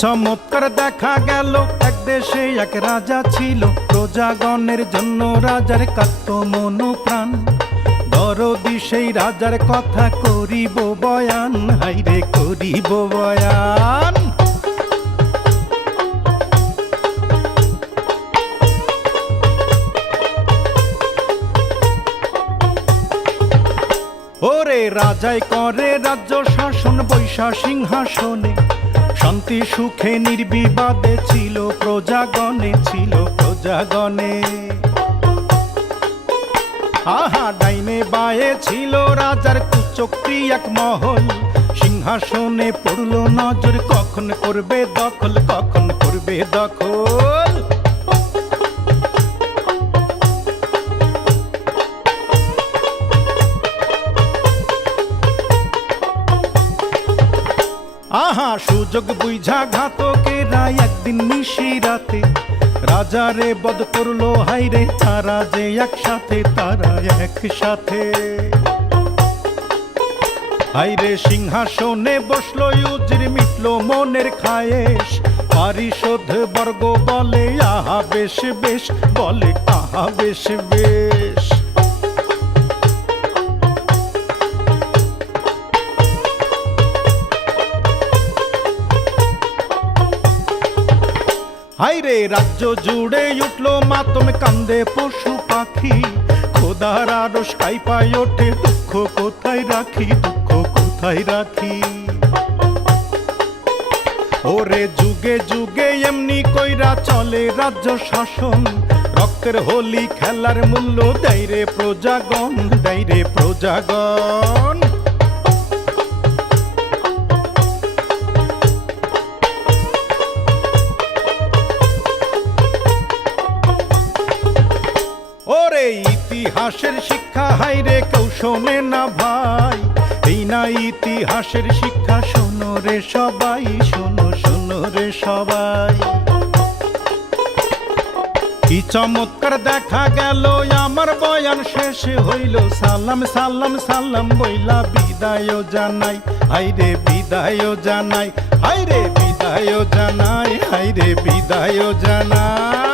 চমৎকার দেখা গেল, এক দেশে এক রাজা ছিল, প্রজাগণের জন্য রাজার কাঁদত মন প্রাণ। দরদি সেই রাজার কথা করিব বয়ান, হাইরে করিব বয়ান। ওরে রাজাই করে রাজ্য শাসন বৈশা সিংহাসনে, শান্তি সুখে নির্বিবাদে ছিল প্রজাগণে, ছিল প্রজাগণে। আহা ডাইনে বায়ে ছিল রাজার কুচক্রি এক মহল, সিংহাসনে পড়ল নজর, কখন করবে দখল, কখন করবে দখল। আহা সুযোগ বুঝা ঘাতকেরা একদিন নিশিরাতে রাজারে বধ করলো, হাইরে তারা যে একসাথে, তারা একসাথে। হাইরে সিংহাসনে বসলো ইউজির, মিটলো মনের খায়েশ, পারিষদ বর্গ বলে আহা বেশ বেশ, বলে আহা বেশ বেশ। হাইরে রাজ্য জুড়ে উঠলো মাতম, কান্দে পশু পাখি, খোদার আরশ কাঁপায় ওঠে, দুঃখ কোথায় রাখি, দুঃখ কোথায় রাখি। ওরে যুগে যুগে এমনি কইরা চলে রাজ্য শাসন, রক্তের হোলি খেলার মূল্য দেয় রে প্রজাগণ, দেয় রে প্রজাগণ। ওরে ইতিহাসের শিক্ষা হাইরে কেউ শোনে না ভাই, এই না ইতিহাসের শিক্ষা, শোনো রে সবাই, শোনো শোনো রে সবাই। কি চমৎকার দেখা গেল, আমার বয়ান শেষ হইল, সালাম সালাম সালাম বইলা বিদায় জানাই, হাইরে বিদায় জানাই, হাইরে বিদায় জানাই, হাইরে বিদায় জানাই।